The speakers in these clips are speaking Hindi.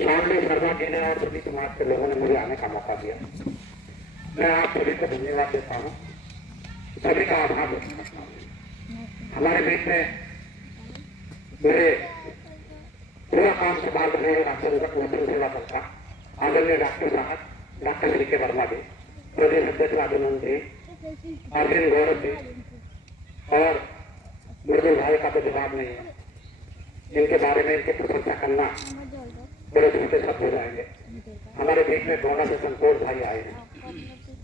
शामली शर्मा जी ने और सभी समाज के लोगों ने मुझे आने का मौका दिया। मैं आप सभी को धन्यवाद देता हूँ, सभी का आभार व्यक्त करता हूँ। हमारे बीच में मेरे पूरा काम संभाल रहे हैं वकील सेवा करता आदरणीय डॉक्टर साहब डॉक्टर सी के वर्मा जी, प्रदेश अध्यक्ष राजनंद जी, अरविंद गौरव जी और मुर्गे भाई का तो जवाब नहीं है, इनके बारे में इनकी प्रशंसा करना बड़े छोटे शब्द हो जाएंगे। हमारे बीच में गोंडा से संतोष भाई आए हैं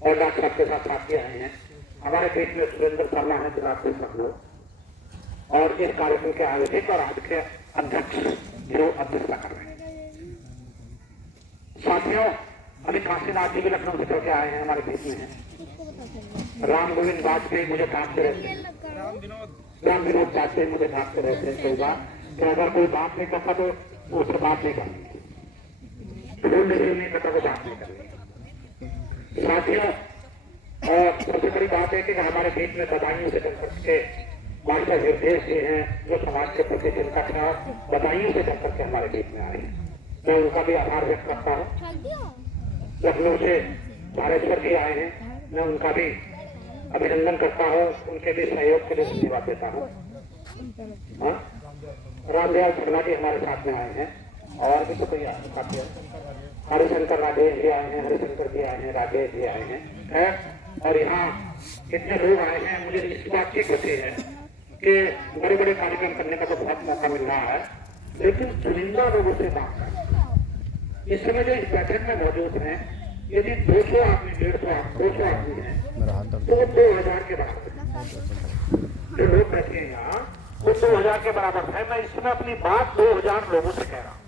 और डॉक्टर साहब के साथ साथी आए हैं। हमारे बीच में सुरेंद्र शर्मा है जिला सब लोग और इस कार्यक्रम के आयोजक और आज के अध्यक्ष जो अध्यक्षता कर रहे हैं। साथियों, अभी काशीनाथ जी भी लखनऊ से करके आए हैं, हमारे बीच में है। राम गोविंद वाजपेयी मुझे काटते रहते हैं, राम विनोद वाजपेयी मुझे काटते रहते हैं कई बार कि अगर कोई बात नहीं करता तो उससे बात नहीं करनी, नहीं करता तो बात नहीं करनी। साथियों, और सबसे बड़ी बात है कि हमारे बीच में बदायूं से जनपद के मास्टर निर्देश जी हैं जो समाज के प्रति चिंता था, बदायूं से जनपद के हमारे बीच में आए हैं। मैं उनका भी आभार व्यक्त करता हूँ। लखनऊ से धारेश्वर जी आए हैं, मैं उनका भी अभिनंदन करता हूँ, उनके भी सहयोग के लिए धन्यवाद देता हूँ। रामदयाल शर्मा जी हमारे साथ में आए हैं और भी तो कोई साथी है, हरिशंकर राजेश जी आए हैं, हरिशंकर जी आए हैं, राजेश जी आए हैं और यहाँ कितने लोग आए हैं। मुझे इस बात की खुशी है कि बड़े बड़े कार्यक्रम करने का तो बहुत मौका मिल रहा है, लेकिन चुनिंदा लोगों से बात करना। इस समय जो इस बैठक में मौजूद हैं, यदि 200 आदमी 200 आदमी है तो 2000 के बराबर जो लोग बैठे हैं यहाँ वो 2000 के बराबर है। मैं इसमें अपनी बात 2000 लोगों से कह रहा हूँ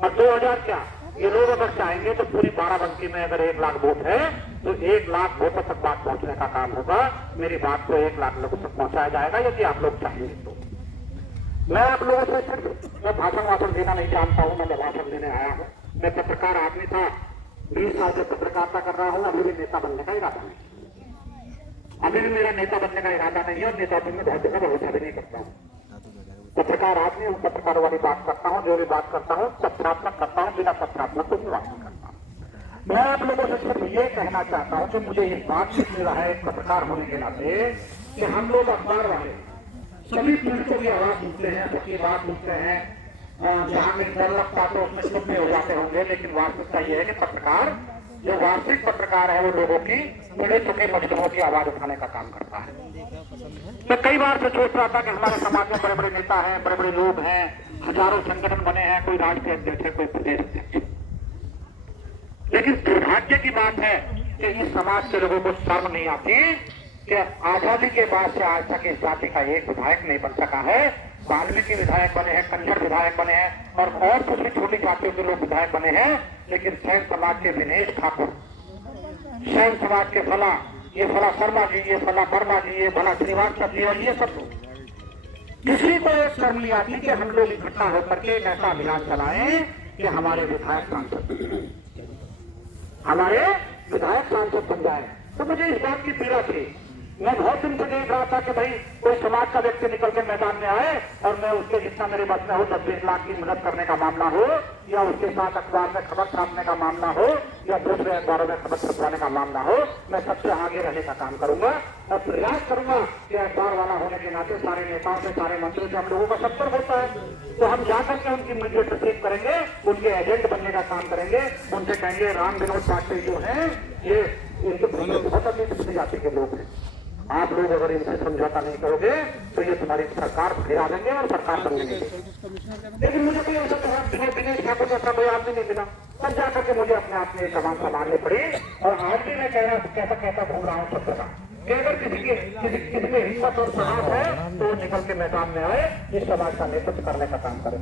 और 2000 क्या, ये लोग अगर चाहेंगे तो पूरी बाराबंकी में अगर 1 लाख वोट है तो 1 लाख वोटों तक बात पहुंचने का काम होगा। मेरी बात को 1 लाख लोगों तक पहुंचाया जाएगा यदि आप लोग चाहेंगे तो। मैं आप लोगों से सिर्फ मैं भाषण देना नहीं जानता हूँ, मैं भाषण देने आया हूँ। मैं पत्रकार आदमी था, 20 साल से पत्रकारिता कर रहा हूँ, अभी भी नेता बनने का इरादा नहीं, अभी भी मेरा नेता बनने का इरादा नहीं है और नेता बनने बहुत जगह भरोसा भी नहीं करता हूँ। पत्रकार आदमी हूँ, पत्रकारों वाली बात करता हूँ, जो भी बात करता हूँ तथ्यात्मक करता हूँ, बिना तथ्यात्मक कुछ बात नहीं करता। मैं आप लोगों से सिर्फ ये कहना चाहता हूँ कि मुझे इस बात से मिल रहा है एक पत्रकार होने के नाते कि हम लोग अखबार वाले सभी पीड़ितों की आवाज सुनते हैं, सबकी बात सुनते हैं, जहां में डर लगता तो उसमें चुप में हो जाते होंगे, लेकिन वास्तविकता ये है कि पत्रकार जो वास्तविक पत्रकार है वो लोगों की पीड़ितों के मजलूमों की आवाज उठाने का काम करता है। मैं कई बार से सोच रहा था कि हमारे समाज में बड़े बड़े नेता हैं, बड़े बड़े लोग हैं, हजारों संगठन बने हैं, कोई राष्ट्रीय अध्यक्ष है, कोई प्रदेश अध्यक्ष, लेकिन दुर्भाग्य की बात है कि इस समाज के लोगों को शर्म नहीं आती कि आजादी के बाद से आज तक इस जाति का एक विधायक नहीं बन सका है। वाल्मीकि विधायक बने हैं, कन्नड़ विधायक बने हैं और कुछ भी छोटी जातियों के लोग विधायक बने हैं, लेकिन सैन समाज के दिनेश ठाकुर, सैन समाज के फला, ये फला शर्मा जी, ये फला वर्मा जी, ये फला श्रीवास्तव जी और ये सब लोग, किसी को एक शर्म नहीं आती कि हम लोग इकट्ठा होकर के एक ऐसा अभियान चलाएं कि हमारे विधायक सांसद बन जाए। तो मुझे इस बात की पीड़ा थी, मैं बहुत दिन से देख रहा था कि भाई कोई समाज का व्यक्ति निकल के मैदान में आए और मैं उसके जितना मेरे बस में हो 10-20 लाख की मदद करने का मामला हो या उसके साथ अखबार में खबर छापने का मामला हो या दूसरे अखबारों में खबर छपवाने का मामला हो, मैं सबसे आगे रहने का काम करूंगा और प्रयास करूंगा कि अखबार वाला होने के नाते सारे नेताओं से, सारे मंत्रियों से हम लोगों का संपर्क होता है तो हम जाकर के उनकी मीडिएट रिसीव करेंगे, उनके एजेंट बनने का काम करेंगे, उनसे कहेंगे राम विनोद वाजपेयी जो है ये इनके बहुत अपनी जाति के लोग हैं, आप लोग अगर इनसे समझौता नहीं करोगे तो ये तुम्हारी सरकार गिरा देंगे और सरकार बनेंगे। लेकिन मुझे कोई ऐसा दिनेश ठाकुर जैसा कोई आदमी नहीं मिला, तब जाकर के मुझे अपने आप में कमान संभालनी पड़ी और आज भी मैं कहता घूम रहा हूँ सब जगह कि अगर किसी में हिम्मत और साहस है तो निकल के मैदान में आए, इस समाज का नेतृत्व करने का काम करें,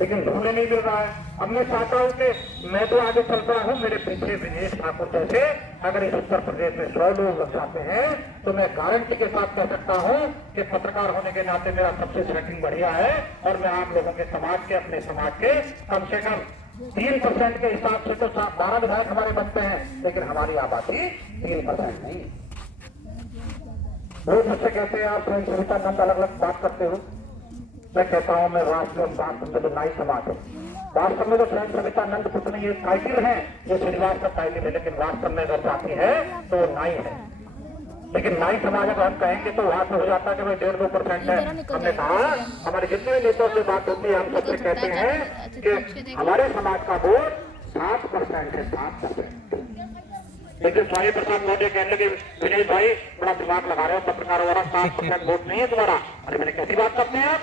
लेकिन ढूंढने नहीं मिल रहा है। अब मैं चाहता हूँ कि मैं तो आगे चल रहा हूँ, मेरे पीछे दिनेश ठाकुर जैसे अगर इस उत्तर प्रदेश में 100 लोग लग जाते हैं तो मैं गारंटी के साथ कह सकता हूँ कि पत्रकार होने के नाते मेरा सबसे सेटिंग बढ़िया है और मैं आप लोगों के समाज के, अपने समाज के कम से कम 3% के हिसाब से तो 12 विधायक हमारे बनते हैं, लेकिन हमारी आबादी 3% नहीं। बहुत मुझसे कहते हैं आप स्वयं सविता नंद अलग अलग बात करते हो, मैं कहता हूं मैं राष्ट्र नाई समाज हूं, वास्तव में तो स्वयं सवितानंद पुत्री ये टाइटल है, जो श्रीनिवास का टाइटल है, लेकिन वास्तव में अगर जाति है तो नाई है। लेकिन नाई समाज अगर हम कहेंगे तो वहां से हो जाता है कि भाई 1.5-2% है। हमने कहा हमारे जितने नेताओं से बात होती है, हम सबसे कहते हैं कि हमारे समाज का वोट 7% है, 7%। लेकिन स्वामी प्रसाद महोदय कहने लगे, विनय भाई बड़ा दिमाग लगा रहे हो, पत्रकार वाला 7% वोट नहीं है तुम्हारा। अरे मैंने कैसी बात करते हैं आप?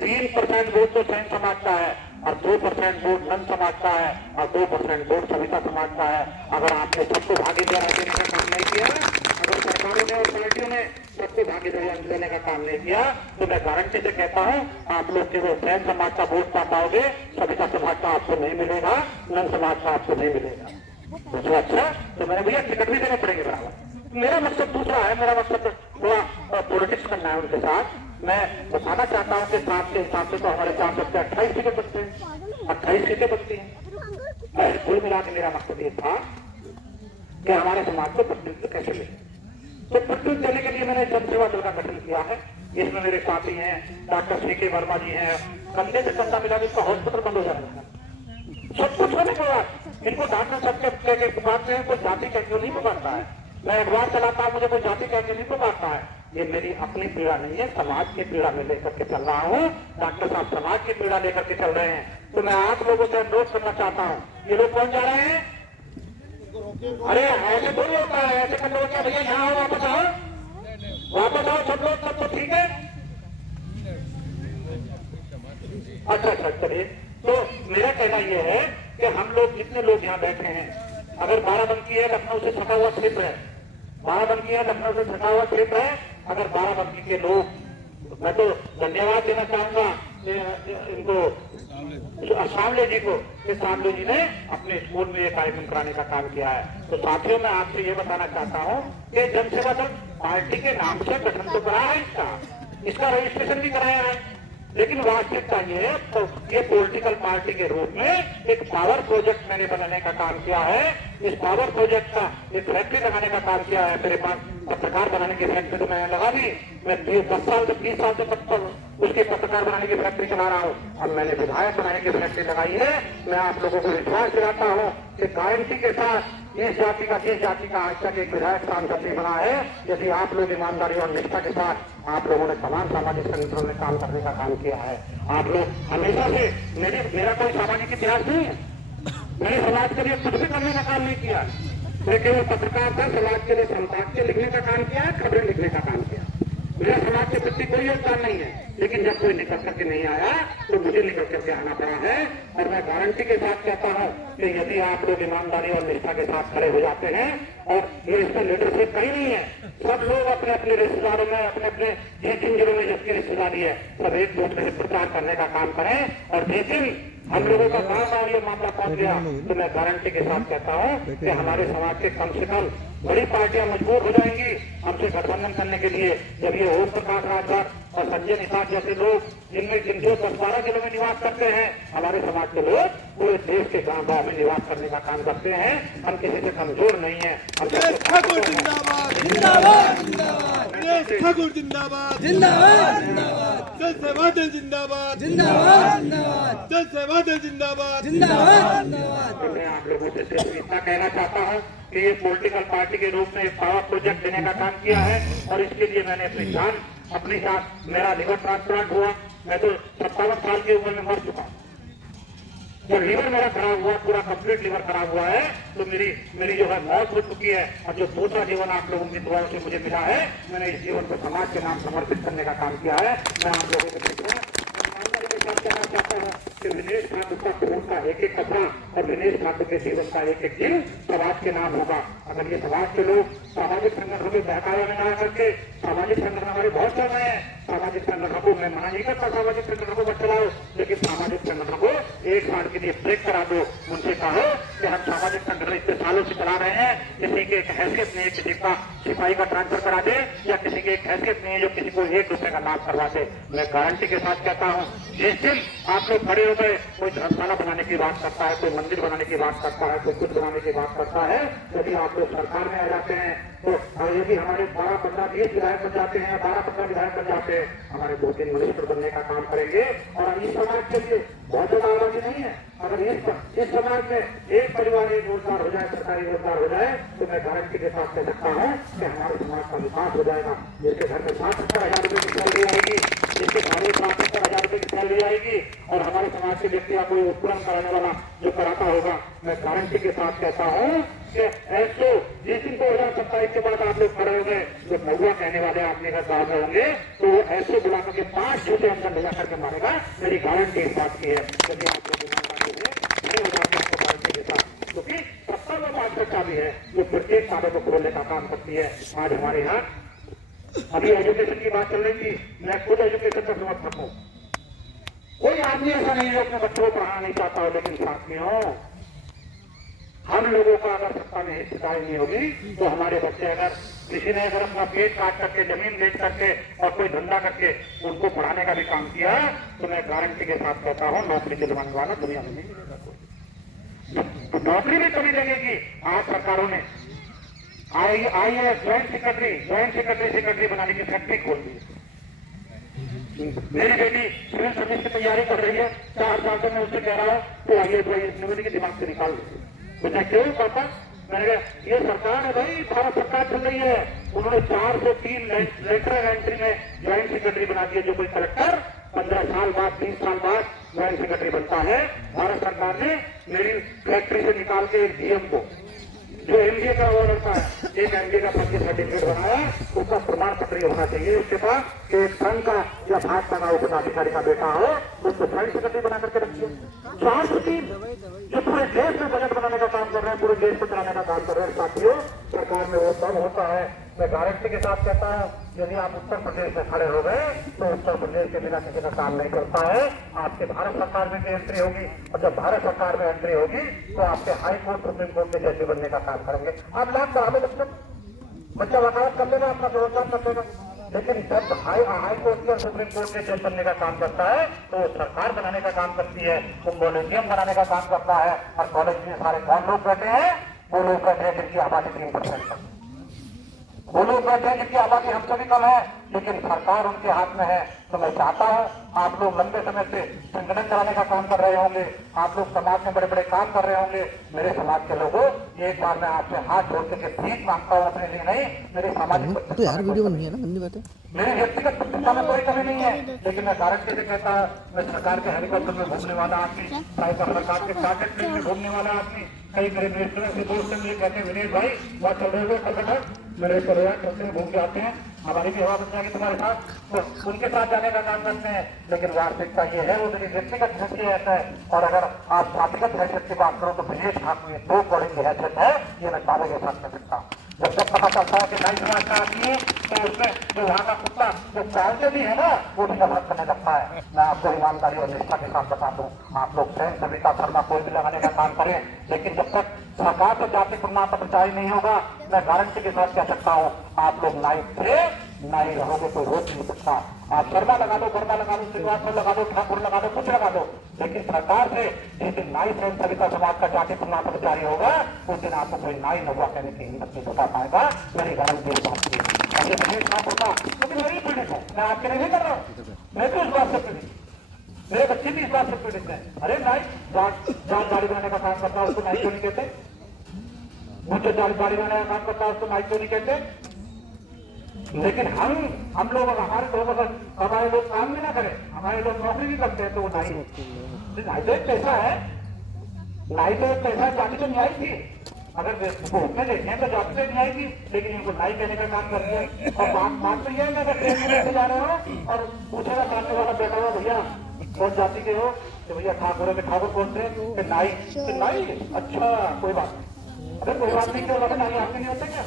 3% वोट तो स्वयं समाज का है और 2% वोट नंद समाज का है और 2% वोट सविता समाज का है। अगर आपने सबको भागीदारी देने का काम नहीं किया, अगर सरकारों ने और पार्टियों ने सबको भागीदारी देने का काम नहीं किया, तो मैं गारंटी से कहता हूँ आप लोग केवल स्वयं समाज का वोट पा पाओगे, सविता समाज का आपको नहीं मिलेगा, नंद समाज का आपको नहीं मिलेगा। तो अच्छा, तो मैंने भैया टिकट भी देने पड़ेंगे बराबर। मेरा मकसद दूसरा है, मेरा मकसद थोड़ा पॉलिटिक्स करना है उनके साथ। मैं बताना चाहता हूँ कि सात के हिसाब से तो हमारे 28 सीटें बनते हैं, 28 सीटें बनती हैं। कुल मिला के मेरा मकसद ये था कि हमारे समाज को प्रतिनिधित्व कैसे मिले। तो प्रतिनिधित्व देने के लिए मैंने जनसेवा दल का गठन किया है। इसमें मेरे साथी हैं डॉक्टर C.K. वर्मा जी हैं। कंधे से कंधा मिला के इसका हॉस्पिटल बंद हो जाएगा, सब कुछ होने के बाद इनको डॉक्टर सबके पुकारते हैं, कोई जाति कह क्यों नहीं पुकारता है। मैं अखबार चलाता हूँ, मुझे कोई जाति कह के नहीं पुकारता है। ये मेरी अपनी पीड़ा नहीं है, समाज की पीड़ा में लेकर के चल रहा हूँ। डॉक्टर साहब समाज की पीड़ा लेकर के चल रहे हैं। तो मैं आप लोगों से अनुरोध करना चाहता हूँ, ये लोग कौन जा रहे हैं? अरे ऐसे थोड़ी होता है, ऐसे कर लो क्या भैया, यहाँ आओ, वापस आओ, वापस आओ सब लोग, तब तो ठीक है। अच्छा चलिए। तो मेरा कहना यह है कि हम लोग जितने लोग यहाँ बैठे हैं, अगर बाराबंकी है, लखनऊ से सटा हुआ क्षेत्र है, बाराबंकी है, लखनऊ से सटा हुआ क्षेत्र है, अगर बाराबंकी के लोग, मैं तो धन्यवाद देना चाहूंगा इनको सामले जी को, कि सामले जी ने अपने स्कूल में ये कार्यक्रम कराने का काम किया है। तो साथियों मैं आपसे ये बताना चाहता हूँ कि जनसेवा दल पार्टी के नाम से गठन तो कराया है, इसका रजिस्ट्रेशन भी कराया है, लेकिन वास्तविकता ये पॉलिटिकल पार्टी के रूप में एक पावर प्रोजेक्ट मैंने बनाने का काम किया है। इस पावर प्रोजेक्ट का एक फैक्ट्री लगाने का काम किया है। मेरे पास पत्रकार बनाने की फैक्ट्री तो मैंने लगा दी, मैं 10 साल से 20 साल से उसके पत्रकार बनाने की फैक्ट्री चला रहा हूँ। अब मैंने विधायक बनाने की फैक्ट्री लगाई है। मैं आप लोगों को विश्वास दिलाता हूँ कि गारंटी के साथ इस जाति का आज तक एक विधायक सांसद नहीं बना है। यदि आप लोग ईमानदारी और निष्ठा के साथ आप लोगों ने तमाम सामाजिक संगठनों में काम करने का काम किया है। आप लोग हमेशा से, मेरा कोई सामाजिक इतिहास नहीं है, मैंने समाज के लिए कुछ भी करने का काम नहीं किया। मैं केवल पत्रकार था, समाज के लिए संपादकीय लिखने का काम किया, खबरें लिखने का काम किया। मेरा समाज के प्रति कोई योगदान नहीं है, लेकिन जब कोई निकल करके नहीं आया तो मुझे निकल करके आना पड़ा है। और मैं गारंटी के साथ कहता हूँ कि यदि आप लोग ईमानदारी और निष्ठा के साथ खड़े हो जाते हैं, और ये इसमें लीडरशिप कहीं नहीं है, सब लोग अपने अपने रिश्तेदारों में, अपने अपने जिन जिलों में जिसकी रिश्तेदारी है, सब एक दूसरे से प्रचार करने का काम करें। और जिस दिन हम लोगों का गाँव ये मामला पहुंच गया, तो मैं गारंटी के साथ कहता हूँ कि हमारे समाज के कम से कम बड़ी पार्टियां मजबूर हो जाएंगी हमसे गठबंधन करने के लिए। जब ये ओम प्रकाश राजभर और संजय निषाद जैसे लोग, जिनमें जो 10-12 जिलों में निवास करते हैं, हमारे समाज के लोग पूरे देश के गाँव में निवास करने का काम करते हैं। हम किसी से कमजोर नहीं है। ठाकुर जिंदाबाद, जिंदाबाद, ठाकुर जिंदाबाद, जिंदाबाद, जनसेवा दल जिंदाबाद, जिंदाबाद, जनसेवा दल जिंदाबाद, जिंदाबाद। मैं आप लोगों से सिर्फ इतना कहना चाहता हूँ कि ये पॉलिटिकल पार्टी के रूप में एक पावर प्रोजेक्ट देने का काम किया है। और इसके लिए मैंने अपनी जान, अपने साथ मेरा लिवर ट्रांसप्लांट हुआ, मैं तो 57 साल की उम्र में मर चुका। जब लीवर मेरा खराब हुआ, पूरा कंप्लीट लीवर खराब हुआ है, तो मेरी जो है मौत हो चुकी है। और जो दूसरा जीवन आप लोगों की दुआओं से मुझे मिला है, मैंने इस जीवन को समाज के नाम समर्पित करने का काम किया है। मैं आप लोगों को कहना चाहता हूँ कि विनेश ठाकुर का खून का एक एक कपड़ा और विनेश ठाकुर के जीवन का एक एक दिन समाज के नाम होगा। अगर ये समाज के लोग सामाजिक संगठनों में बहकावा में ना करके, सामाजिक संगठन हमारे बहुत चल रहे हैं, सामाजिक संगठनों को मैं मना नहीं करता, सामाजिक संगठनों को मत चलाओ, लेकिन सामाजिक संगठनों को एक साल के लिए ब्रेक करा दो। उनसे कहो कि हम सामाजिक संगठन इतने सालों से चला रहे हैं, किसी के एक हैसियत नहीं, किसी का सिपाही का ट्रांसफर करा दे या किसी की एक हैसियत नहीं है जो किसी को 1 रुपए का लाभ करवा दे। मैं गारंटी के साथ कहता हूँ, जिस दिन आप लोग खड़े हो गए, कोई धर्मशाला बनाने की बात करता है, कोई मंदिर बनाने की बात करता है, कोई कुछ बनाने की बात करता है, यदि आप लोग सरकार में आ जाते हैं तो यदि हमारे 12, 15, 20 विधायक बन जाते हैं, 12, 15 विधायक बन जाते हैं, हमारे 2-3 मिनिस्टर बनने का काम करेंगे। और इस समाज के लिए बहुत ज्यादा आवाज़ नहीं है। अगर इस समाज में एक परिवार एक रोजगार हो जाए, सरकारी रोजगार हो जाए, तो मैं गारंटी के साथ कह सकता हूँ कि हमारे समाज का विकास हो जाएगा। जिसके घर में 60-70 हजार रुपए की सैलरी आएगी, जिसके घर में 60-70 हजार रुपए की सैलरी आएगी और हमारे समाज के व्यक्ति का कोई उपकरण कराने वाला जो कराता होगा, मैं गारंटी के साथ कहता हूँ कि ऐसो जिस दिन 2027 के बाद आप लोग खड़े हो गए, जो महुआ कहने वाले आपने अगर गाँव में होंगे तो वो ऐसे बुला करके 5 जूते अंदर ले जा करके मारेगा। मेरी गारंटी इस बात की है। यदि आप लोग ईमानदारी हो जाते हैं आपको गारंटी के साथ, क्योंकि सत्ता में बात चाबी है जो प्रत्येक ताले को खोलने का काम करती है। आज हमारे यहाँ अभी एजुकेशन की बात चल रही थी, मैं खुद एजुकेशन का समर्थक हूँ। कोई आदमी ऐसा नहीं है अपने बच्चों को पढ़ाना नहीं चाहता हो, लेकिन साथियों हम लोगों का अगर सत्ता में हिस्सेदारी नहीं होगी तो हमारे बच्चे अगर किसी ने अगर अपना पेट काट करके, जमीन बेच करके और कोई धंधा करके उनको पढ़ाने का भी काम किया, तो मैं गारंटी के साथ कहता हूँ नौकरी दिलवाने वाला दुनिया में नहीं मिलेगा कोई। नौकरी भी कभी लगेगी। आज सरकारों ने IAS ज्वाइंट सेक्रेटरी बनाने की फैक्ट्री खोल दी। मेरी बेटी सिविल सर्विस की तैयारी कर रही है, 4 साल से मैं उससे कह रहा हूँ तो IAS के दिमाग से निकाल दे। मुझे क्यों पापा? मैंने कहा ये सरकार है भाई, भारत सरकार चल रही है। उन्होंने 403 लेटर एंट्री में ज्वाइंट सेक्रेटरी बना दिया। जो कोई कलेक्टर 15 साल बाद, 20 साल बाद ज्वाइंट सेक्रेटरी बनता है। भारत सरकार ने मेरी फैक्ट्री से निकाल के एक GM को, जो MBA का हुआ लड़का है, एक MBA का सर्टिफिकेट बनाया, उसका प्रमाण पत्र होना चाहिए उसके पास कि एक संघ का या भाजपा का पदाधिकारी का बेटा हो, उसको ज्वाइंट सेक्रेटरी बना करके रखिए। 403 जो पूरे देश में बजट बनाने का काम कर रहे हैं, पूरे देश को चलाने का काम कर रहे हैं। साथियों, सरकार में वो सब होता है। मैं गारंटी के साथ कहता हूँ, यदि आप उत्तर प्रदेश में खड़े हो गए तो उत्तर प्रदेश के बिना किसी का काम नहीं चलता है। आपके भारत सरकार में भी एंट्री होगी और जब भारत सरकार में एंट्री होगी तो आपके हाई कोर्ट, सुप्रीम कोर्ट के जज बनने का काम करेंगे। आप लाख बढ़ावे बच्चा वकालत कर लेना, अपना रोजगार कर लेना, लेकिन जब हाई कोर्ट के सुप्रीम कोर्ट के जज बनने का काम करता है तो सरकार बनाने का काम करती है, कॉलेजियम बनाने का काम करता है। और कॉलेज में सारे कौन लोग बैठे हैं? वो लोग बैठे हैं जिनकी आबादी 3% है, वो लोग बैठे हैं जिनकी आबादी हमसे भी कम है, लेकिन सरकार उनके हाथ में है। तो मैं चाहता हूँ आप लोग लंबे समय से संगठन चलाने का काम कर रहे होंगे, आप लोग समाज में बड़े बड़े काम कर रहे होंगे। मेरे समाज के लोगों, एक बार मैं आपसे हाथ जोड़ के भीख मांगता हूँ, अपने लिए नहीं, मेरे सामाजिक तो यार वीडियो बन रही है ना, बंदी बात है। मेरी व्यक्तिगत प्रतिष्ठा में कोई कमी नहीं है, लेकिन मैं गारंटी से कहता हूँ, मैं सरकार के हेलीकॉप्टर में घूमने वाला आदमी, सरकार के चार्टर्ड प्लेन में घूमने वाला आदमी, कई मेरे मिनिस्टर से दोस्त हैं, ये कहते हैं विनीत भाई वहाँ चल रहे हो मेरे चलते घूम के आते हैं, हमारी भी हवा बन जाएगी तुम्हारे साथ, तो उनके साथ जाने का काम करते हैं। लेकिन वास्तविकता ये है, वो मेरी व्यक्तिगत हैसियत ऐसा है। और अगर आप जातिगत हैसियत की बात करो तो ब्रजेश ठाकुर ये 2 कौड़ी की हैसियत है, ये मैं दावे के साथ कर सकता हूँ। जब पता चलता है कि नाई समाज का आदमी है तो उसमें जो वहाँ का कुत्ता जो चालते भी है ना, वो भी नफरत करने लगता है। मैं आपको ईमानदारी और निष्ठा के साथ बता दूं, आप लोग स्वयं सविता शर्मा कोई भी लगाने का काम करें, लेकिन जब तक सरकार से जाति प्रमाण पत्र जारी नहीं होगा, मैं गारंटी के साथ कह सकता हूँ आप लोग नाई थे, नाई रहोगे तो रोक नहीं सकता। आप शर्मा लगा दो, वर्मा लगा दो, श्रीवास्तव लगा दो, ठाकुर लगा दो, कुछ लगा दो, लेकिन सरकार से जिस दिन नाई स्वयं सविता समाज का जाति प्रमाण पत्र जारी होगा, उस दिन आपको कोई नाई नौवा कहने की हिम्मत नहीं बता पाएगा। मेरी गारंटी इस बात की है। ब्रजेश ठाकुर का, क्योंकि मैं भी पीड़ित हूँ, मैं आपके लिए नहीं कर रहा हूँ, मैं भी इस बात से पीड़ित, मेरे बच्चे भी इस बात से पीड़ित हैं। अरे नाई जान गाड़ी बनाने का काम करता है, उसको नाई क्यों नहीं कहते? मुझे गाड़ी बनाने का काम करता है, उसको नाई क्यों नहीं कहते? लेकिन हम लोग, हमारे लोग अगर हमारे लोग काम भी ना करें, हमारे लोग नौकरी भी करते हैं, तो वो नाई तो एक पैसा है, नाई तो एक पैसा, जाति तो न्याय थी। अगर उसमें देखें तो जाति तो न्याय थी, लेकिन इनको नाई कहने का काम करते हैं। और बात तो यह है कि अगर ट्रेन में लेके जा रहे हो और पूछेगा सामने वाला बैठा हुआ, भैया कौन जाति के हो? तो भैया ठाकुर के, ठाकुर बोलते हैं, नाई तो नाई, अच्छा कोई बात नहीं। अरे कोई बात नहीं, क्यों लगा नाई आपके नहीं होते क्या?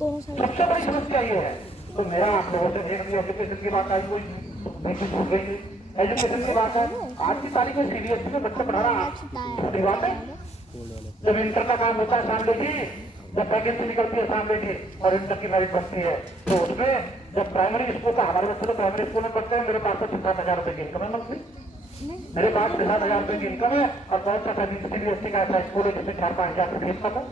सबसे बड़ी समस्या ये है। तो मेरा आप लोगों से एजुकेशन की बात आई, कोई छूट गई थी, एजुकेशन की बात है। आज की तारीख में CBSE में बच्चे पढ़ा रहा है, छोटी बात है। जब इंटर का काम होता है सामने की, जब वैकेंसी निकलती है सामने की और इंटर की मेरिट बनती है, तो उसमें जब प्राइमरी स्कूल का, हमारे बच्चे तो प्राइमरी स्कूल में पढ़ते हैं, मेरे पास तो 6,000 रुपए की इनकम है मंथली, मेरे पास 6,000 रुपए की इनकम है। और कौन सा CBSE का ऐसा स्कूल है जिसमें 4-5 हजार रुपये फीस कम हो?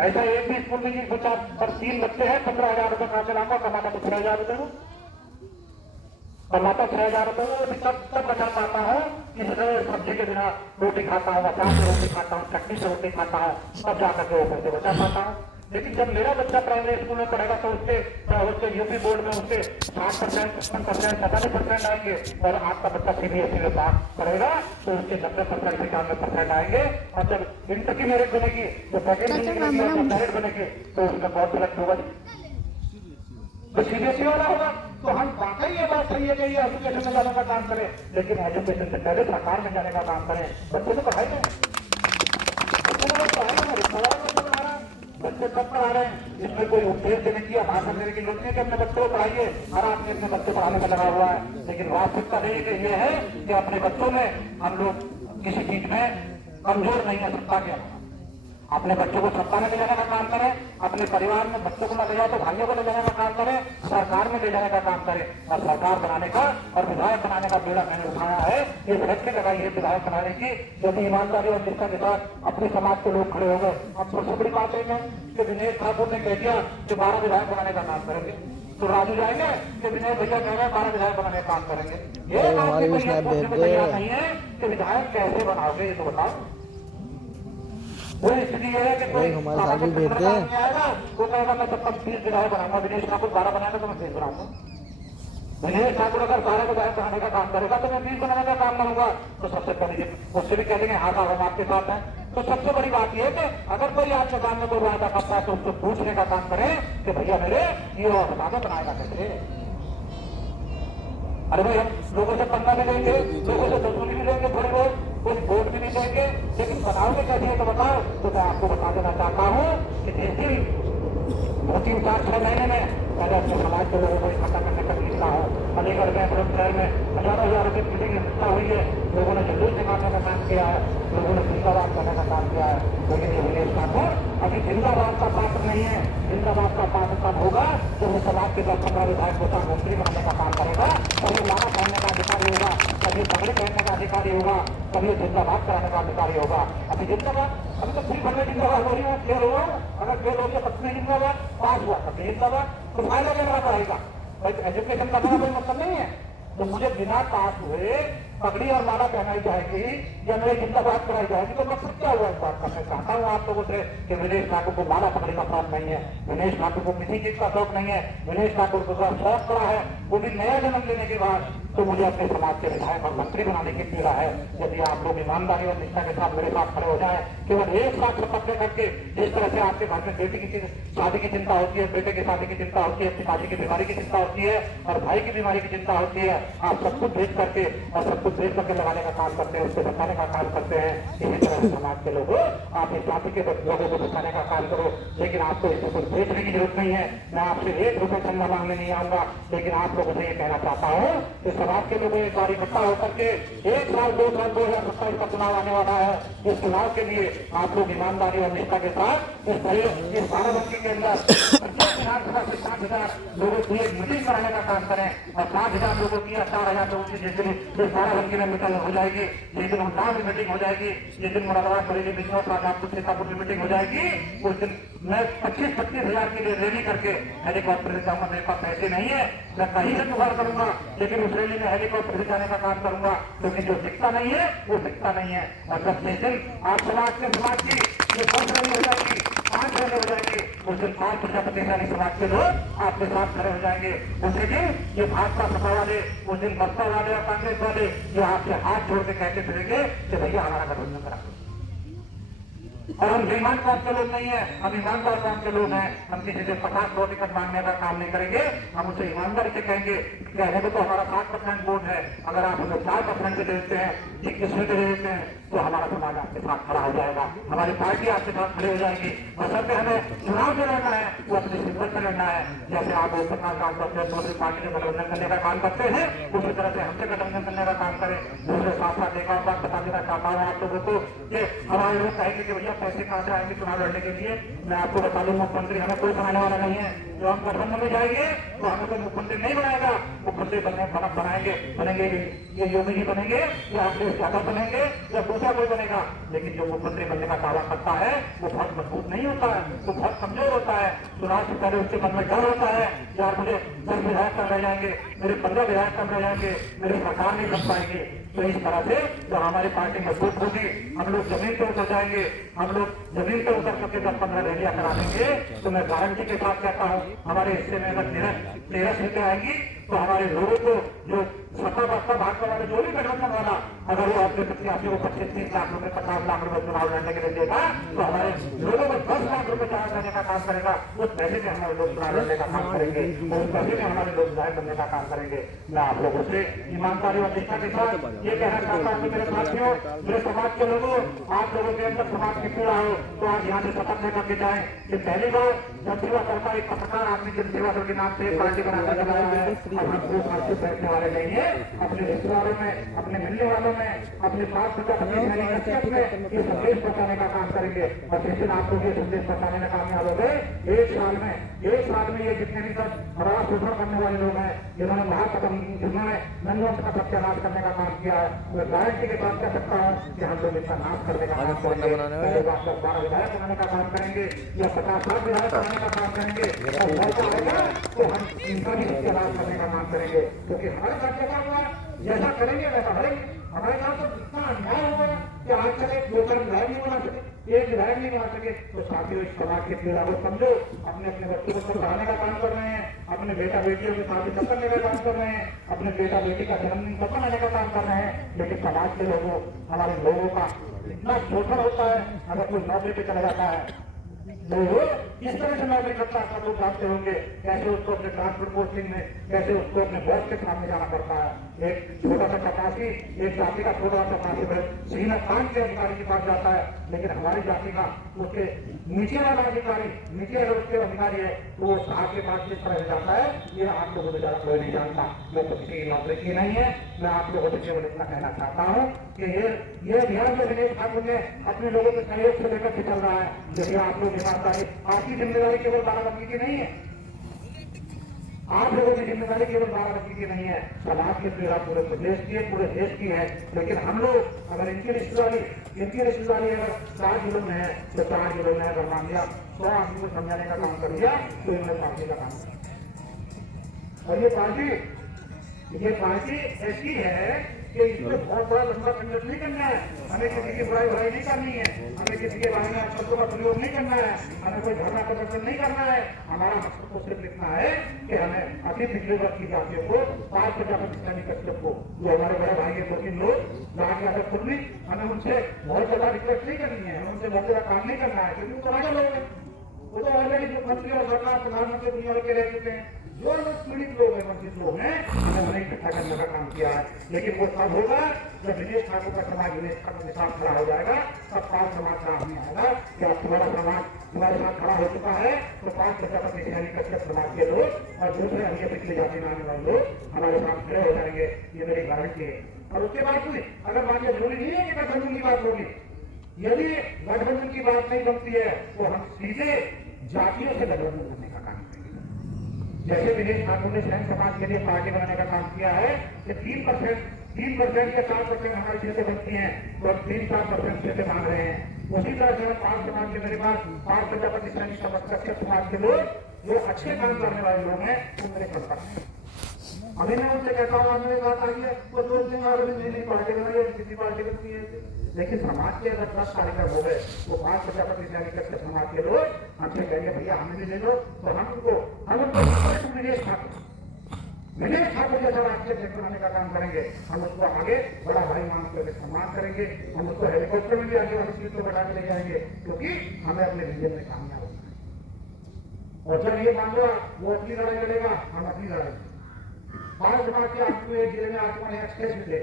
ऐसा एक भी स्कूल नहीं बच्चा पर 3 बच्चे हैं, 15,000 रुपए कहाँ से लाऊंगा? कमाता तो 6,000 रुपए हूँ, कमाता 6,000 रुपए हूँ, तब बचा पाता हूँ कि सब्जी के बिना रोटी खाता हूँ, अचार से रोटी खाता हूँ, चटनी से रोटी खाता हूँ, तब जाकर के वो पैसे बचा पाता हूँ। लेकिन जब मेरा बच्चा प्राइमरी स्कूल में पढ़ेगा तो उसके यूपी बोर्ड में उसके 60%, 55%, 47% आएंगे, और आपका बच्चा CBSE में पास पढ़ेगा तो उसके 90%, 95% आएंगे। और जब इंटर की मेरिट बनेगी तो सेकेंड मेरिट बनेगी तो उसका बहुत सेलेक्ट होगा तो CBSE वाला होगा। तो हम वाकई ये बात सही है कि ये एजुकेशन में जाने का काम करें, लेकिन एजुकेशन से पहले सरकार में जाने का काम करें। बच्चे तो पढ़ाई में बच्चे सब पढ़ा रहे हैं, इसमें कोई उपदेश देने की या भाषण देने की जरूरत नहीं है कि अपने बच्चों को पढ़ाइए, हर आदमी अपने बच्चे पढ़ाने में लगा हुआ है। लेकिन वास्तविकता ये है कि अपने बच्चों में हम लोग किसी चीज में कमजोर नहीं है। सत्ता के अपने बच्चों को सत्ता में ले जाने का काम करें, अपने परिवार में बच्चों को ले जाए तो भाइयों को ले जाने का काम करें, सरकार में ले जाने का काम करें। और सरकार बनाने का और विधायक बनाने का बेड़ा मैंने उठाया है, ये फैसले लगाई है विधायक बनाने की। यदि ईमानदारी और निष्ठा के साथ अपने समाज के लोग खड़े हो गए, अब सबसे बड़ी बात है कि दिनेश ठाकुर ने कह दिया कि 12 विधायक बनाने का काम करेंगे, तो राजू जाएंगे कि विनय भैया कह रहे हैं 12 विधायक बनाने का काम करेंगे। ये बात नहीं है कि विधायक कैसे बनाओगे, ये तो बताओ। वो स्थिति है कि कोई सामाजिक संगठन नहीं आएगा, वो कहेगा मैं तब तक 20 विधायक बनाऊंगा, दिनेश ठाकुर 12 बनाएगा तो मैं 20 बनाऊंगा। दिनेश ठाकुर अगर 12 विधायक बनाने का काम करेगा तो मैं 20 बनाने का काम करूंगा। तो सबसे पहले उससे भी कह देंगे हाँ साहब हम आपके साथ हैं। तो सबसे बड़ी बात यह है कि अगर कोई आपके सामने कोई वादा करता है तो उसको पूछने का काम करें कि भैया मेरे ये और वादा बनाएगा कैसे। अरे भाई हम लोगों से पंगा भी लेंगे, लोगों से दुश्मनी भी लेंगे, थोड़ी बहुत कुछ वोट भी नहीं देंगे, लेकिन बनाओगे कैसे तो बताओ। तो मैं आपको बता देना चाहता हूँ कि जैसे 3-4-6 महीने में पहले अपने समाज के लोगों को इकट्ठा करने का निकला हो। अलीगढ़ में शहर में हजारों हजार रुपये मीटिंग इकट्ठा हुई है, लोगों ने जुलूस निकालने का काम किया है, लोगों ने जिंदाबाद करने का काम किया है। लेकिन ये दिनेश ठाकुर अभी जिंदाबाद का पात्र नहीं है। जिंदाबाद का पात्र कब होगा जब वो समाज के 10-15 विधायक को मंत्री बनाने का काम करेगा, कभी माला पहनने का अधिकारी होगा, कभी पगड़ी पहनने का अधिकारी होगा, कभी जिंदाबाद कराने का अधिकारी होगा। अभी जिंदाबाद अभी तो फ्री फंड जिंदाबाद हो रही है, फेल हुआ, अगर फेल हो गया पत्नी जिंदाबाद, पास हुआ तब जिंदाबाद, तो फायदा लेना पड़ेगा। एजुकेशन का कोई मतलब नहीं है। तो मुझे बिना पास हुए पगड़ी और माला पहनाई जाएगी या मेरी जिंदाबाद कराई जाएगी, तो मतलब क्या हुआ? इस बात का मैं चाहता हूँ आप लोगों से कि विनेश ठाकुर को माला पगड़ी का शौक नहीं है, विनेश ठाकुर को किसी चीज का शौक नहीं है, विनेश ठाकुर को शौक पड़ा है वो भी नया जन्म लेने के बाद तो मुझे अपने समाज के विधायक और मंत्री बनाने की पीड़ा है। यदि आप लोग ईमानदारी और निष्ठा के साथ मेरे साथ खड़े हो जाए, केवल एक साथ शपथ करके, जिस तरह से आपके घर में बेटी की शादी की चिंता होती है, बेटे की शादी की चिंता होती है, पिताजी की बीमारी की चिंता होती है और भाई की बीमारी की चिंता होती है, आप सब कुछ भेज करके और सब कुछ भेज करके लगाने का काम करते हैं, उसको बचाने का काम करते हैं। इसी तरह से समाज के लोग आप इस जाति के लोगों को बचाने का काम करो, लेकिन आपको इसको कुछ बेचने की जरूरत नहीं है। मैं आपसे 1 रुपये चंदा मांगने नहीं आऊंगा, लेकिन आप लोगों से ये कहना चाहता हूँ कि समाज के लोगों एक बार इकट्ठा होकर के 1 साल 2 साल 2027 का चुनाव आने वाला है। इस चुनाव के लिए आप लोग ईमानदारी और निष्ठा के साथ इस बाराबंकी के अंदर 5,000 से 7,000 लोगों की एक मीटिंग कराने का काम करें और 5,000 लोगों की या 4,000 लोगों की जिस दिन इस बाराबंकी में मीटिंग हो जाएगी, जिस दिन उन्नाव में मीटिंग हो जाएगी, जिस दिन मुरादाबाद बरेली बिजनौर शाहजहांपुर सीतापुर में मीटिंग हो जाएगी, उस दिन मैं 25-25 हजार की रैली करके हेलीकॉप्टर ले जाऊंगा। मेरे पास पैसे नहीं है, मैं कहीं से जुगाड़ करूंगा, लेकिन उस रैली में हेलीकॉप्टर ले जाने का काम करूंगा, क्योंकि जो दिखता नहीं है वो दिखता नहीं है। और जब जिस दिन आप समाज की जो 10 रैली हो जाएगी, 5 रैली हो जाएगी, उस दिन 5 प्रजापति समाज के लोग आपके साथ खड़े हो जाएंगे। उसी दिन ये भाजपा सपा वाले, उस दिन बसपा वाले और कांग्रेस वाले ये आपसे हाथ जोड़ के कहते फिरेंगे कि भैया हमारा गठबंधन करा। और हम बेईमान कौम के लोग नहीं है, हम ईमानदार कौम के लोग हैं। हम किसी से 50 टिकट मांगने का काम नहीं करेंगे। हम उसे ईमानदारी से कहेंगे कि हमें तो हमारा 7% वोट है, अगर आप हमें 4% दे देते हैं, 21 दे देते हैं, तो हमारा समाज आपके साथ खड़ा हो जाएगा, हमारी पार्टी आपके साथ खड़ी हो जाएगी। बशर्ते हमें चुनाव जो लड़ना है वो अपनी शिद्दत से लड़ना है। जैसे आप वोट का काम करते हैं, दूसरी पार्टी से गठबंधन करने का काम करते हैं, उसी तरह से हमसे गठबंधन करने का काम करें। दूसरे साथ साथ एक और बात बता देना चाहता हूँ आप लोगों को कि हमारे लोग कहेंगे कि भैया पैसे कहाँ से आएंगे चुनाव लड़ने के लिए। मैं आपको बता दूं, मुख्यमंत्री हमें कोई बनाने वाला नहीं है। जो हम गठबंधन में जाएंगे तो हमें कोई मुख्यमंत्री नहीं बनाएगा। मुख्यमंत्री बनेंगे ये योगी जी बनेंगे या अखिलेश यादव बनेंगे या दूसरा कोई बनेगा, लेकिन जो मुख्यमंत्री बनने का दावा करता है वो बहुत मजबूत नहीं होता है, वो बहुत कमजोर होता है। चुनाव से पहले उसके मन में डर होता है, यार मुझे 10 विधायक कम रह जाएंगे, मेरे 15 विधायक कम रह जाएंगे, मेरी सरकार नहीं बन पाएगी। तो इस तरह से जो हमारी पार्टी मजबूत होगी, हम लोग जमीन पर उतर जाएंगे, हम लोग जमीन पर उतर करके 10-15 रैलियां करा देंगे। तो मैं गारंटी के साथ कहता हूँ, हमारे हिस्से में अगर 13 सीटें आएंगी तो हमारे लोगों को जो 70-72 भाजपा वाले जो भी गठबंधन वाला अगर वो अपने प्रत्याशी को 25-30 लाख रुपए 50 लाख रुपए चुनाव लड़ने के लिए देगा, तो हमारे लोगों को 10 लाख रुपए चार्ज करने का काम करेगा। उस पैसे से हमारे लोग चुनाव लड़ने का काम करेंगे और उस पैसे में हमारे लोग विधायक बनने का काम करेंगे। मैं आप लोगों से ईमानदारी और निष्ठा के साथ ये कहना चाहता हूँ कि मेरे साथियों, मेरे समाज के लोगों, आप लोगों के अंदर समाज की पीड़ा हो तो आज यहाँ से शपथ लेकर के जाए कि पहली बार जनसेवा करता एक पत्रकार आपने जनसेवा दल के नाम से पार्टी बनाकर चलाया है। अब हम लोग पार्टी बैठने वाले नहीं है, अपने रिश्तेदारों में, अपने मिलने वालों में, अपने पास में ये संदेश पहुंचाने का काम करेंगे। और जिस दिन आप लोग ये संदेश पहुंचाने में कामयाब हो गए, एक साल में ये जितने भी सब हमारा शोषण करने वाले लोग हैं, जिन्होंने जिन्होंने मनोवंश का सत्यानाश करने का काम किया है, मैं गारंटी के साथ कह सकता हूँ कि हम लोग इसका नाश करने का काम करेंगे। 12 विधायक बनाने का काम करेंगे या 50-60 विधायक बनाने का काम करेंगे, और मौका आएगा तो हम इनका भी सत्यानाश करने का काम करेंगे। क्योंकि हमारे साथ क्या हुआ, जैसा करेंगे वैसा करेंगे। हमारे साथ तो इतना अन्याय हुआ कि आज तक एक 2-4 विधायक नहीं बना सके, एक विधायक नहीं बना सके। तो साथियों, इस समाज के पीड़ा को समझो, अपने बच्चों को समझाने का काम कर रहे हैं, अपने बेटा बेटियों के शादी तक करने का काम कर रहे हैं, अपने बेटा बेटी का जन्मदिन तक मनाने का काम कर रहे हैं। लेकिन समाज के लोगों, हमारे लोगों का इतना शोषण होता है। अगर कोई नौकरी पे चला जाता है तो इस तरह से नौकरी करता है, सब लोग जानते होंगे कैसे उसको अपने ट्रांसपोर्ट पोस्टिंग में, कैसे उसको अपने बॉस के सामने जाना पड़ता है। एक छोटा सा चपासी, एक जाति का छोटा सा चपासी सीना खान के अधिकारी के पास जाता है, लेकिन हमारी जाति का उसके नीचे वाला अधिकारी, नीचे अगर उसके अधिकारी है तो वो साहब के पास किस तरह जाता है, ये आप लोगों को ज्यादा कोई नहीं जानता। मैं तो किसी की नौकरी की नहीं है। मैं आप लोगों से केवल इतना कहना चाहता हूँ कि ये अभियान जो दिनेश ठाकुर ने अपने लोगों के सहयोग से लेकर के चल रहा है, यदि आप लोग आपकी जिम्मेदारी केवल बाराबंकी की नहीं है, आप लोगों की जिम्मेदारी केवल बाराबंकी की नहीं है, समाज की पीड़ा पूरे प्रदेश की है, पूरे देश की है। लेकिन हम लोग अगर इनकी रिश्तेदारी अगर 4 जिलों में है तो 4 जिलों में अगर मान लिया 100 आदमी को समझाने का काम कर दिया तो इन्होंने पार्टी का काम किया। और ये पार्टी ऐसी है कि इसमें बहुत बड़ा लंबा संघर्ष नहीं करना है, हमें किसी की बुराई नहीं करनी है, हमें किसी के बारे में शब्दों का प्रयोग नहीं करना है, हमें कोई धरना प्रदर्शन नहीं करना है। हमारा मकसद तो सिर्फ इतना है कि हमें अति पिछड़े वर्ग की जातियों को 5 प्रजापति सैनिक कश्यप को, जो हमारे बड़े भाई के 2-3 लोग राज यादव खुद नहीं, हमें उनसे बहुत ज्यादा रिक्वेस्ट नहीं करनी है, हमें उनसे बहुत ज्यादा काम नहीं करना है, क्योंकि वो तो राजा लोग हैं, वो तो ऑलरेडी मुख्यमंत्री और सरकार प्रधानमंत्री दुनिया के रह चुके हैं। जो लोग पीड़ित लोग हैं, वंचित लोग हैं, हमें उन्हें इकट्ठा करने का काम किया है। लेकिन वो तब होगा जब दिनेश ठाकुर का समाज दिनेश ठाकुर के साथ खड़ा हो जाएगा, तब 5 समाज सामने आएगा कि अब तुम्हारा समाज तुम्हारे साथ खड़ा हो चुका है। तो 5 प्रजापति सैनिक कश्यप समाज के लोग और दूसरे अन्य पिछले जाति में आने वाले लोग हमारे साथ खड़े हो जाएंगे, ये मेरी गारंटी है। और उसके बाद भी अगर मान लिया जरूरी नहीं है कि गठबंधन की बात होगी, यदि गठबंधन की बात नहीं बनती है तो हम सीधे जातियों से गठबंधन करने का काम करेंगे। जैसे दिनेश ठाकुर ने सैन समाज के लिए पार्टी बनाने का काम किया है कि 3% या 4% हमारी सीटें बनती हैं तो 3-4% सीटें मांग रहे हैं। उसी तरह से 5 समाज के मेरे पास 5 प्रजापति सैनिक कश्यप समाज के लोग जो अच्छे काम करने वाले लोग हैं वो मेरे पर हैं। अभी मैं उनसे कहता हूँ, आज मेरी बात आई है वो 2 दिन नई पार्टी बनाई है, किसी पार्टी बनती है। लेकिन समाज के अगर 10 कार्यक्रम हो गए वो 5 प्रजापति सैनिक कश्यप समाज के लोग हमसे कहेंगे भैया हमें भी ले लो, तो हम उनको विदेश ठाकुर विजय ठाकुर जैसा राष्ट्रीय अध्यक्ष बनाने का काम करेंगे। हम उसको आगे बड़ा भाई मान करके सम्मान करेंगे। हम उसको हेलीकॉप्टर में भी आगे वाली सीट को बढ़ा के ले जाएंगे, क्योंकि हमें अपने विजन में कामयाब होना है। और जब ये मान लो वो अपनी लड़ाई लड़ेगा, हम अपनी लड़ाई। भारत समाज के आपको एक जिले में आपको यहाँ 6 सीटें,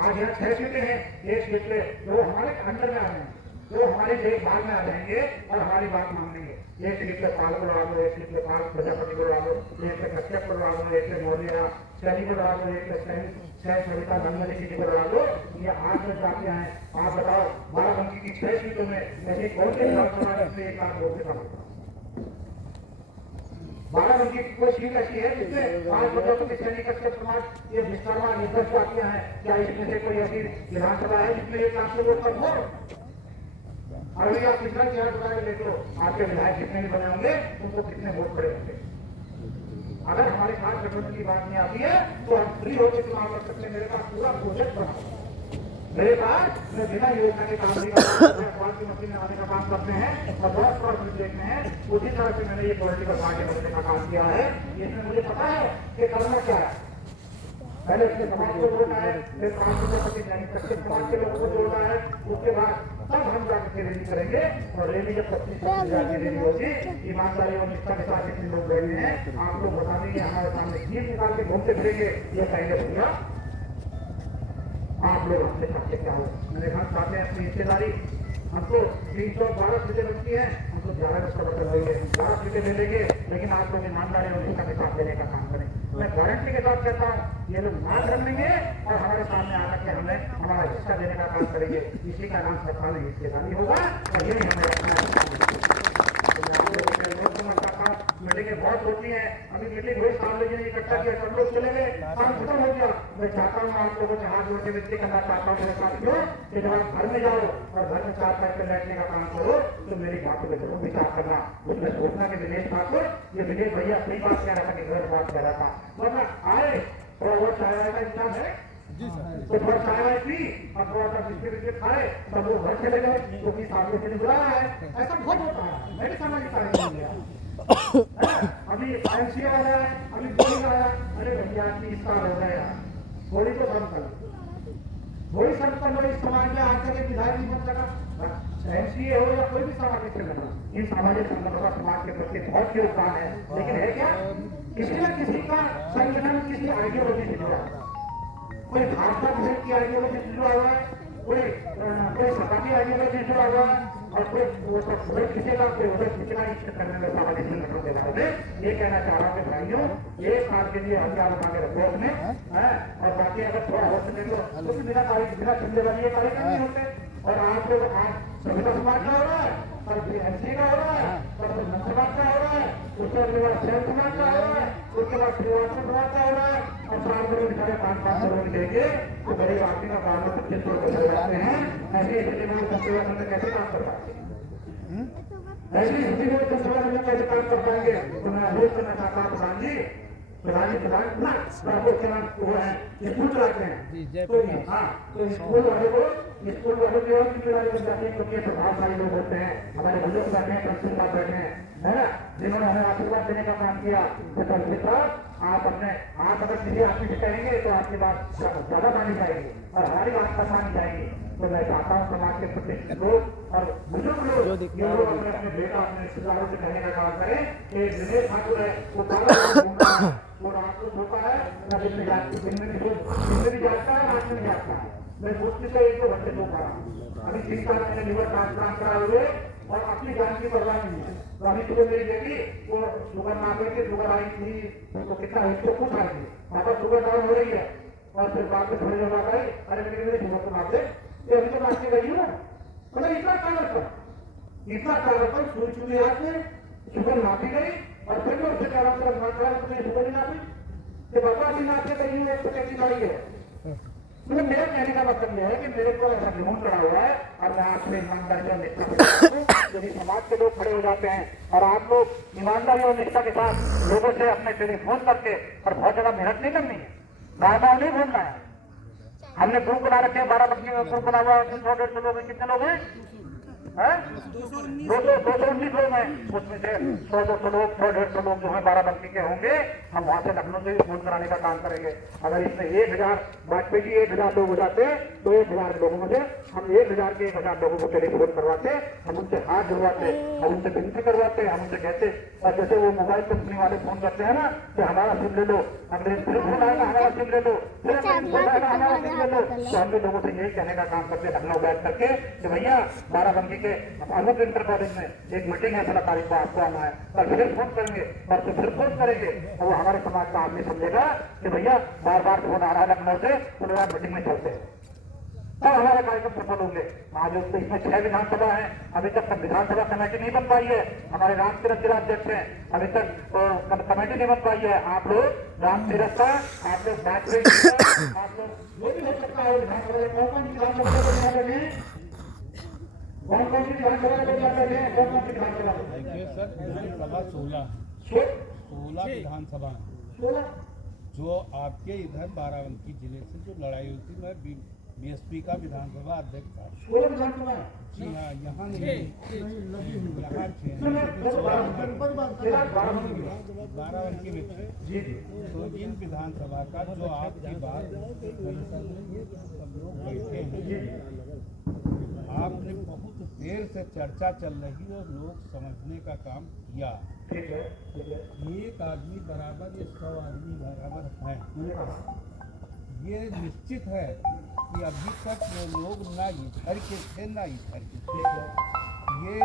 आज यहाँ 6 सीटें हैं। 1 सीट पे जो हमारे अंडर में आ रहे हैं, जो हमारे देखभाल में आ जाएंगे और हमारी बात मानेंगे। 1 सीट पे पाल को लड़ा दो, 1 सीट पे पाल प्रजापति को लड़ा दो, 1 पे कश्यप को लड़ा दो, 1 पे मौर्य शैली को लड़ा दो, 1 पे सरिता नंदन सीट को लड़ा दो। ये 8 लोग जातियां हैं। आप बताओ बाराबंकी की 6 सीटों में ऐसे कौन से विधानसभा में 1 लाख वोट से कम? बाराबंकी की कोई सीट ऐसी है जिसमें 5 प्रजापति सैनिक कश्यप समाज ये विस्तारवा निर्दोष जातियां हैं? क्या इसमें से कोई ऐसी विधानसभा है जिसमें 1 लाख से वोट कम हो? अभी आप कितना चेहरा बता के देख लो, आपके विधायक जितने भी बने होंगे उनको कितने वोट पड़े होंगे। अगर हमारे खास गठबंधन की बात नहीं आती है तो हम फ्री होकर चुनाव कर सकते हैं। मेरे पास पूरा प्रोजेक्ट बना हुआ है। मेरे पास मैं बिना योजना के काम नहीं करता, की मशीन लगाने का काम करते हैं और बहुत प्रॉफिट देखते हैं। उसी तरह से मैंने ये पॉलिटिकल पार्टी बनाने का काम किया है। इसमें मुझे पता है कि करना क्या है। पहले उसके समाज को जोड़ना है, फिर 5 प्रजापति सैनिक कश्यप समाज के लोगों को जोड़ना है। उसके बाद तब हम जाकर रैली करेंगे और रैली जब 25 रैली होगी, ईमानदारी और निष्ठा के साथ जितने लोग बैठे हैं आप लोग बता देंगे, हमारे सामने जीप निकाल के घूमते फिरेंगे। ये कहेंगे भैया आप लोग हमसे चाहते क्या हो? मैंने कहा चाहते हैं अपनी हिस्सेदारी। हमको 312 सीटें लगती हैं, हमको 11 का बटन होंगे, 12 सीटें दे देंगे, लेकिन आप लोग ईमानदारी और निष्ठा के साथ देने का काम करें। मैं गारंटी के साथ कहता हूँ ये लोग मान रख लेंगे और हमारे सामने आकर के हमें हमारा हिस्सा देने का काम करेंगे। इसी का नाम सरकार में हिस्सेदारी होगा और यही हमें रखना मीटिंगें बहुत होती हैं। अभी मीटिंग हुई, 7 बजे इकट्ठा किया, सब लोग चले गए, काम खत्म हो गया। मैं चाहता हूँ आप लोगों से हाथ जोड़ के विनती करना चाहता हूँ मेरे साथियों कि जब आप घर में जाओ और घर में 4 पैर पे बैठने का काम करो तो मेरी बातों पर जरूर विचार करना। उसमें सोचना कि विनेश ठाकुर, ये विनेश भैया सही बात कह रहा था कि गलत बात कह रहा था, वरना आए थोड़ा बहुत चाय का इंतजाम है तो थोड़ा चाय पी और थोड़ा सा बिस्किट खाए, सब लोग घर चले गए क्योंकि सामने से बुलाया है। ऐसा बहुत होता है, मैं भी समझ अभी एमसी आया, अभी बोली आया, अरे भैया 30 साल हो गए यार, थोड़ी तो कम कर, थोड़ी सब कर लो। इस समाज में आज तक विधायक नहीं बन सका, एमसीए हो या कोई भी सामाजिक संगठन, इन सामाजिक संगठनों का समाज के प्रति बहुत योगदान है। लेकिन है क्या, किसी न किसी का संगठन किसी आइडियोलॉजी से जुड़ा, कोई भाजपा की आइडियोलॉजी से जुड़ा हुआ है, कोई सपाटी आइडियोलॉजी से जुड़ा हुआ है और कोई खींचेगा, कोई उधर खींचना इच्छा करने में सामाजिक संगठनों के बारे में ये कहना चाह रहा हूँ कि भाइयों 1 साल के लिए हथियार उठा के रखो अपने, और बाकी अगर थोड़ा हो सके तो बिना चिंतेबाजी ये कार्यक्रम नहीं होते। और आप लोग आज संविधान समाज का हो रहा है, कल एमसी का हो रहा है, कल मंच समाज का हो रहा है, उसके बाद शहर समाज का हो रहा है, उसके बाद श्रीवास्तव समाज का हो रहा है और 4 करोड़ बेचारे 5-5 करोड़ देंगे तो गरीब आदमी का काम 25 करोड़ हो जाते हैं। ऐसी स्थिति में सेवा संघ कैसे काम कर पाएंगे? ऐसी स्थिति में सेवा संघ कैसे काम कर पाएंगे? तो मैं अनुरोध करना चाहता हूँ प्रधान जी आपको क्या वो है स्कूल चलाते हैं तो हाँ, तो स्कूल वाले को स्कूल वालों की और जिम्मेदारी बन जाती है क्योंकि ये प्रभावशाली लोग होते हैं। हमारे बुजुर्ग बैठे हैं, कंसुल साहब बैठे हैं, है ना, जिन्होंने हमें आशीर्वाद देने का काम किया। तो कंसुल साहब आप अगर किसी आदमी से कहेंगे तो आपकी बात ज्यादा मानी जाएगी और हमारी बात कम मानी जाएगी। तो मैं चाहता हूँ समाज के प्रति लोग और बुजुर्ग लोग ये लोग अपने अपने बेटा अपने रिश्तेदारों से कहने का काम करें कि विनेश ठाकुर है वो वो रात को सोता है या दिन में जागता है, रात में जागता है। मैं मुश्किल से 1-2 घंटे सो पा रहा हूँ। अभी 3 साल मैंने लिवर ट्रांसप्लांट कराए हुए और अपनी जान की परवाह नहीं है। तो अभी सुबह मेरी बेटी वो शुगर नापे के शुगर आई थी तो कितना 100 आई थी, पापा शुगर डाउन हो रही है और फिर बाद में थोड़ी देर बाद आई, अरे मेरे शुगर को नापे ये अभी तो नाचने गई हूँ। मतलब इतना कागज सुई चुनी हाथ में शुगर नापी गई और फिर मैं उससे कह रहा हूँ शुगर नहीं नापी कि बाबा अभी नाचने गई हूँ 135 गाड़ी है। मतलब मेरा कहने का मतलब यह है कि मेरे को ऐसा जुनून चढ़ा हुआ है और मैं आपसे ईमानदारी और निष्ठा के साथ यदि समाज के लोग खड़े हो जाते हैं और आप लोग ईमानदारी और निष्ठा के साथ लोगों से अपने टेलीफोन करके और बहुत ज्यादा मेहनत नहीं करनी है, बार-बार नहीं बोलना है। हमने ग्रुप बना रखे हैं, 12 बच्चे ग्रुप बना हुआ है, 100-150 लोग, कितने लोग हैं? है 219 लोग हैं, उसमें से 100-200 लोग 100-150 लोग जो है बाराबंकी के होंगे। हम वहां से लखनऊ से फोन कराने का काम करेंगे। अगर इसमें 1000 वाजपेयी जी 1000 लोग हो जाते तो 1000 लोगों में से हम 1000 के 1000 लोगों को टेलीफोन करवाते, हम उनसे हाथ धुलवाते, हम उनसे विनती करवाते, हम उनसे कहते। और जैसे वो मोबाइल कंपनी वाले फोन करते हैं ना कि हमारा सिम ले लो, अगले फिर फोन आएगा हमारा सिम ले लो, फिर फोन आएगा हमारा सिम ले लो। तो हम भी लोगों से यही कहने का काम करते लखनऊ बैठ करके कि भैया बाराबंकी के अनूप इंटर कॉलेज में एक मीटिंग है 16 तारीख को, आपको आना है। कल फिर फोन करेंगे, परसों फिर फोन करेंगे, और वो हमारे समाज का आदमी समझेगा कि भैया बार बार फोन आ रहा है लखनऊ से, तो यार मीटिंग में चलते हैं, तब हमारे कार्यक्रम सफल होंगे। आज इसमें 6 विधानसभा है, अभी तक विधानसभा कमेटी नहीं बन पाई है। हमारे राम तीरथ जिला अध्यक्ष हैं, अभी तक कमेटी नहीं बन पाई है। आप लोग राम तीरथ का, आप लोग बात आप लोग वो भी हो सकता है विधानसभा कौन सी विधानसभा को ध्यान रखें, कौन सी विधानसभा को ध्यान रखें, कौन सी विधानसभा। सर विधानसभा 16 विधानसभा जो आपके इधर बाराबंकी जिले से जो लड़ाई हुई थी, मैं बीएसपी का विधानसभा अध्यक्ष था। 16 विधानसभा जी हाँ, यहाँ नहीं, बाराबंकी में जी। तो इन विधानसभा का जो आपकी बात सब लोग बैठे हैं, आपने बहुत देर से चर्चा चल रही और लोग समझने का काम किया। एक आदमी बराबर ये 100 आदमी बराबर है, ये निश्चित है कि अभी तक वो लोग ना इधर के थे ना इधर के थे। ये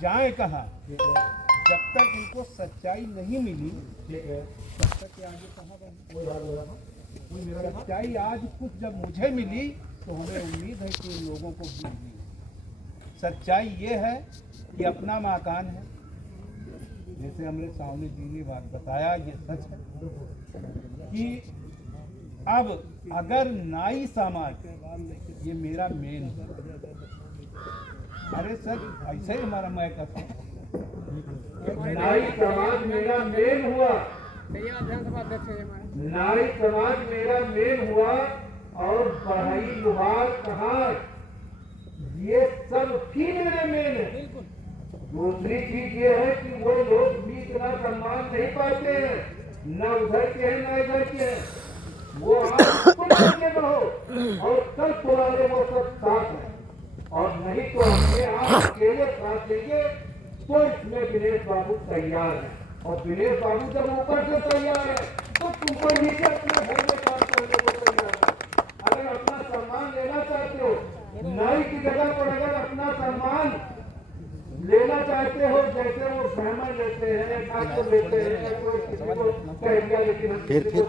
जाए कहाँ, जब तक इनको सच्चाई नहीं मिली तब तक आगे कहाँ बढ़े। सच्चाई आज कुछ जब मुझे मिली तो हमें उम्मीद है कि उन लोगों को भी मिली। सच्चाई ये है कि अपना मकान है, जैसे हमने सावनी जी ने बात बताया, ये सच है कि अब अगर नाई समाज ये मेरा मेन है, अरे सर ऐसे ही हमारा मैं कहता हूँ नाई समाज मेरा मेन हुआ, नाई समाज मेरा मेन हुआ, और पढ़ाई लुहार कहार ये सब भी मेरे मेन है। दूसरी चीज ये है कि वो लोग भी इतना सम्मान नहीं पाते हैं, न उधर के हैं न इधर के हैं। वो आज तुम आगे बढ़ो और कल पुराने वो सब साथ है, और नहीं तो हमने आज अकेले साथ देंगे तो इसमें दिनेश बाबू तैयार है। और दिनेश बाबू जब ऊपर से तैयार है तो तुम पर नीचे अपने घर में काम करने को तैयार है। अगर अपना सम्मान लेना चाहते हो, नाई की जगह पर अगर अपना सम्मान लेना चाहते हो, जैसे वो ब्राह्मण लेते हैं, ठाकुर लेते हैं, किसी को कह दिया लेकिन हम किसी को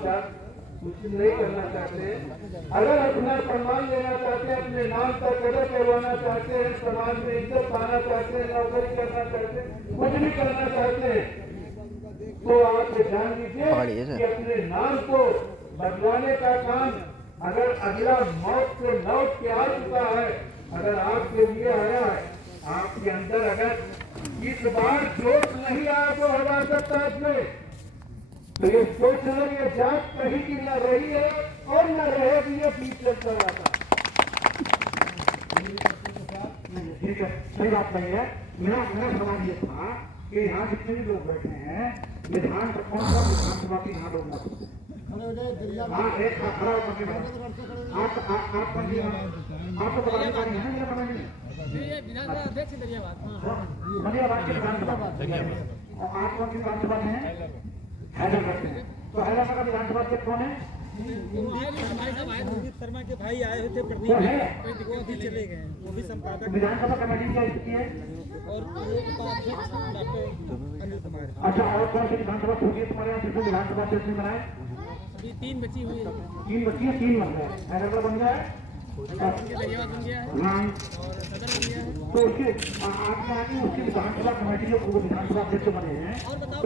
कुछ नहीं करना चाहते। अगर अपना सम्मान लेना चाहते हैं, अपने नाम पर कदर करवाना चाहते हैं, समाज में इज्जत पाना चाहते हैं, नौकरी करना चाहते हैं, कुछ भी करना चाहते हैं, तो आप ध्यान दीजिए कि अपने नाम को बदलाने का काम अगर अगला मौत से लौट के आ चुका है, अगर आपके लिए आया है, आपके अंदर अगर इस बार जोश नहीं आया 2027 में, तो ये सोच रहे ये जांच कहीं की न रही है और न रहेगी, ये पीछे चल रहा था। ठीक है, सही बात नहीं है। मेरा सवाल ये था कि यहाँ जितने भी लोग बैठे हैं, विधानसभा की यहाँ लोग हाँ एक खड़ा होकर आपको पदाधिकारी है मेरा विधानसभा अध्यक्ष मलियाबाद के विधानसभा और आप कौन सी विधानसभा में है? हैदराबाद में। तो हैदराबाद का विधानसभा अध्यक्ष कौन है? रोहित शर्मा के भाई आए हुए थे प्रदीप, वो अभी चले गए, वो भी संपादक। विधानसभा कमेटी क्या स्थिति है? और उपाध्यक्ष डॉक्टर अनिल कुमार। अच्छा, और कौन सी विधानसभा होगी तुम्हारे यहाँ जिसमें विधानसभा अध्यक्ष ने बनाए? अभी 3 बची हुई है। 3 बची है, 3 बन गए। हैदराबाद बन गया है, दरियाबाद बन गया है और सदर बन गया है। तो उसके आपने आगे उसकी विधानसभा कमेटी जो पूर्व विधानसभा अध्यक्ष बने हैं, तो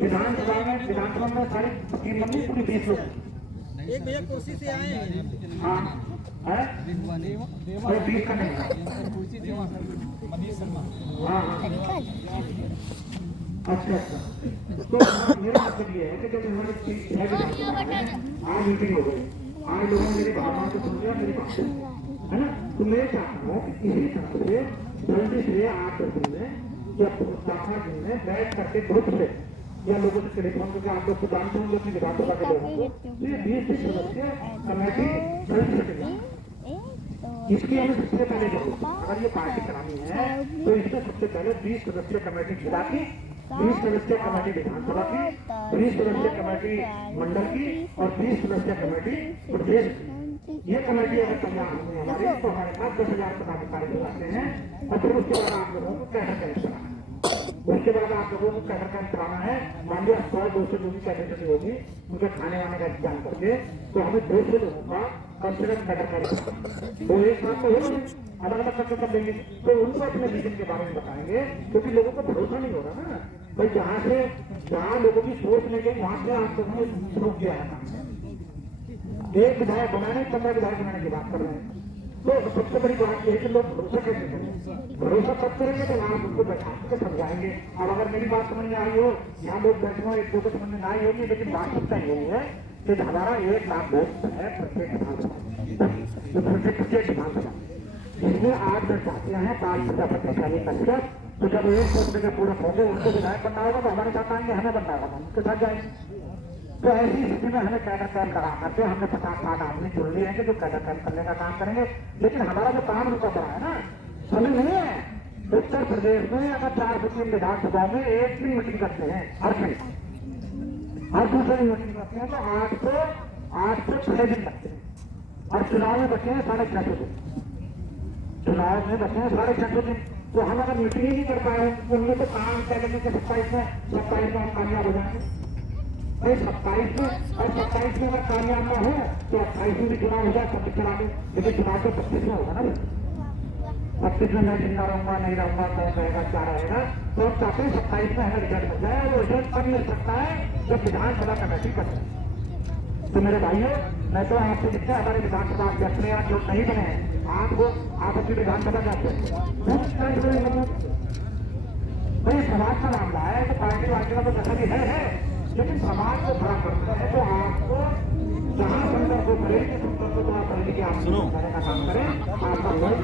विधानसभा में सारी 3 बनी, पूरी 20 लोग। एक भैया कुर्सी से आए हैं। हाँ है 20 का नहीं। हाँ अच्छा अच्छा। तो मेरा मतलब ये है कि जब हमारी आज मीटिंग हो गई, आज लोगों ने मेरी भावनाओं को समझा, मेरी बात है ना। तो मैं चाहता हूँ कि इसी तरह से जल्दी से 8-10 दिन में या 4-5 दिन में बैठ करके ग्रुप से या लोगों से टेलीफोन करके आप लोग को जानते होंगे अपनी विधानसभा के लोगों को, तो ये 20 सदस्य कमेटी चल सकेगा। इसकी हमें सबसे पहले जरूरत, अगर ये पार्टी करानी है तो इसमें सबसे पहले 20 सदस्यीय कमेटी जिला की, 20 सदस्यीय कमेटी विधानसभा की, 20 सदस्यीय कमेटी मंडल की और 20 सदस्यीय कमेटी प्रदेश की। ये कमेटी अगर तैयार होगी हमारी तो हमारे पास 10,000 पदाधिकारी हो जाते हैं और फिर उसके बाद आप लोगों को कैडर कैंप कराना है। उसके बाद आप लोगों को कैडर कैंप कराना है। मान लिया 100-200 जो भी कैपेसिटी होगी उनके खाने वाने का इंतजाम करके, तो हमें 200 लोगों का कम से कम कैडर कैंप वो एक साथ तो हो अलग अलग करके कर देंगे, तो उनको अपने विजन के बारे में बताएंगे, क्योंकि लोगों को भरोसा नहीं हो रहा ना भाई। जहाँ लोगों की सोच नहीं गई वहां से आप लोगों ने शुरू किया है। एक विधायक बनाने 15 विधायक बनाने की बात कर रहे हैं, तो सबसे बड़ी बात यह है कि लोग भरोसा कैसे करें। भरोसा तब करेंगे तो आप उनको बैठा के समझाएंगे। अब अगर मेरी बात समझ में आई हो, यहाँ लोग बैठे हो, एक दो को समझ में ना आई होगी, लेकिन वास्तविकता यही है कि हमारा 1 लाख वोट है प्रत्येक विधानसभा, जिसमें 8-10 जातियां हैं, 5 प्रजापति प्रतिशत। तो जब 1 वोट के पूरे होंगे, उनको विधायक बनना होगा तो हमारे साथ आएंगे, हमें बनना होगा, उनके साथ जाएंगे। तो ऐसी स्थिति में हमें कैडर कैंप लगा करके हमने 50-60 आदमी चुन लिए हैं कि जो कैडर कैंप करने का काम करेंगे। लेकिन हमारा जो काम रुका पड़ा है ना, सभी नहीं है। उत्तर प्रदेश में अगर 403 विधानसभा में एक दिन मीटिंग करते हैं, हर दूसरे दिन मीटिंग करते हैं, तो 8 से 6 दिन लगते हैं। और चुनाव में बचे हैं 650 दिन, चुनाव में बचे हैं 650 दिन। तो हम अगर मीटिंग ही नहीं कर पाए उनमें तो काम करेंगे कि 27 में हम कामयाब हो जाएंगे। 27 में और 27 में अगर कामयाब ना हो तो 28 में भी चुनाव हो जाए, 25 चला दे, लेकिन चुनाव तो 25 में होगा ना। 25 में मैं जिंदा रहूंगा नहीं रहूंगा, कौन रहेगा क्या रहेगा, तो हम चाहते हैं 27 में हमें रिजल्ट हो जाए। वो रिजल्ट कब मिल सकता है जब विधानसभा कमेटी कर सकती। तो मेरे भाइयों, मैं तो आपसे जितने हमारे विधानसभा अध्यक्ष ने जो नहीं बने हैं, आप अपनी विधानसभा जाते हैं भाई, समाज का मामला है तो पार्टी वार्टी का तो दखल भी है, लेकिन समाज को खड़ा करता है तो आपको जहाँ संदर्भ को करें कि संदर्भ को आप पहले आप समझाने का काम करें, आपका लोग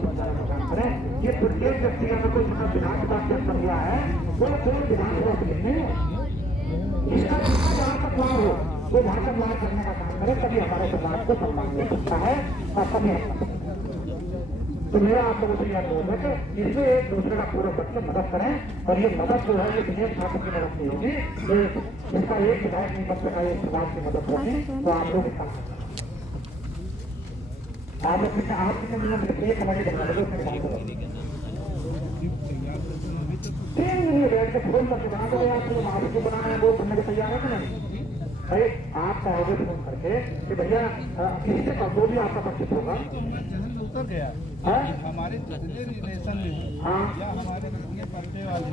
समझाने का काम करें। ये प्रत्येक व्यक्ति अगर कोई विधानसभा अध्यक्ष बन गया है तो कोई विधानसभा के लिए नहीं है। इसका जहाँ तक लाभ हो वो वहाँ तक लाभ करने का काम करें, तभी हमारे समाज को सम्मान मिल सकता है और तभी। तो मेरा आप लोगों से यह अनुरोध है कि इसमें एक दूसरे का पूरा बच्चे मदद करें। और ये मदद जो है ये विशेष छात्र की मदद नहीं होगी, इसका एक विधायक नहीं बन सका, एक समाज की मदद होगी। तो आप लोग इसका आप लोग आपकी एक हमारी बना लोगे 3 दिन बैठ के फोन करके बना दो, आपको माफी को बनाना है वो बनने को तैयार है कि नहीं भाई। आप कहोगे फोन करके कि भैया किसी से कहो भी आपका परिचित होगा उतर गया हमारे जितने रिलेशन में या हमारे परिचय वाले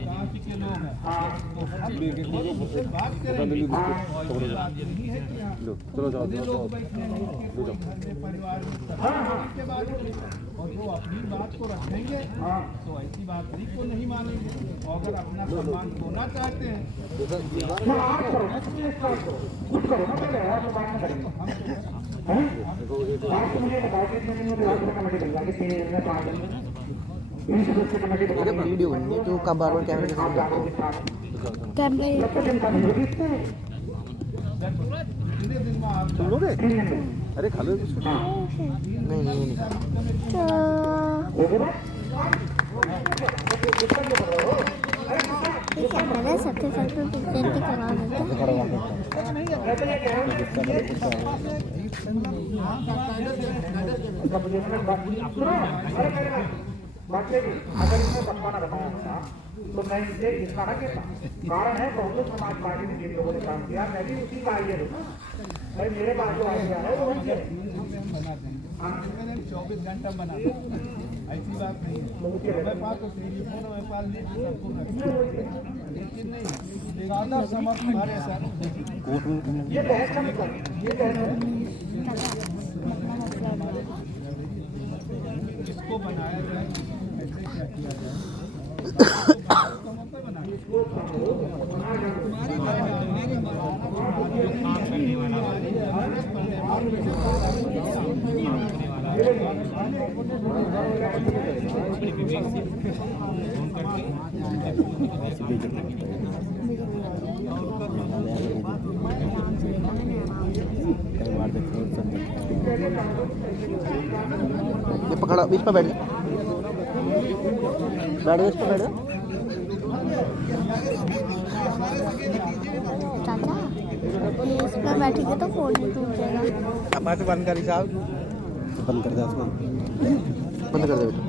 कांच के लोग हैं, तो हम उससे बात करेंगे। और बात नहीं है कि लोग बैठे परिवार में के बाद और जो अपनी बात को रखेंगे तो ऐसी बात नहीं को नहीं मानेंगे। और अगर अपना सम्मान खोना चाहते हैं मुझे बताओ कि कमेटी बन जाएगी 3 दिन में 5 दिन में 20 सदस्य कमेटी बना देंगे। वीडियो बन रही है तो कब बार-बार कैमरे के सामने जाते हो? कैमरे तुम लोग अरे खा लो बिस्कुट। नहीं मैंने सबसे पहले प्रेजेंट करवा बच्चे भी अगर इसमें बचपना बताया होता तो मैं इसे इसका ना कहता। कारण है बहुजन समाज पार्टी ने जिन लोगों ने काम किया, मैं भी उसी का आइडिया दूंगा भाई। मेरे पास जो आइडिया है वो बना देंगे, 24 घंटा बना ऐसी बात नहीं है। मेरे पास तो टेलीफोन मेरे पास लेकिन नहीं ज्यादा समर्थन हमारे सर ये बहस का मतलब ये इसको बनाया जाए, ऐसे क्या किया जाए, बनाया ये पकड़ा इस पर बैठ जा, बैठ जा, इस पर बैठ जा। चाचा प्लीज पे बैठेंगे तो फोन नहीं टूट जाएगा। अब बात बंद करी साहब। बंद कर दे उसको, बंद कर दे बेटा।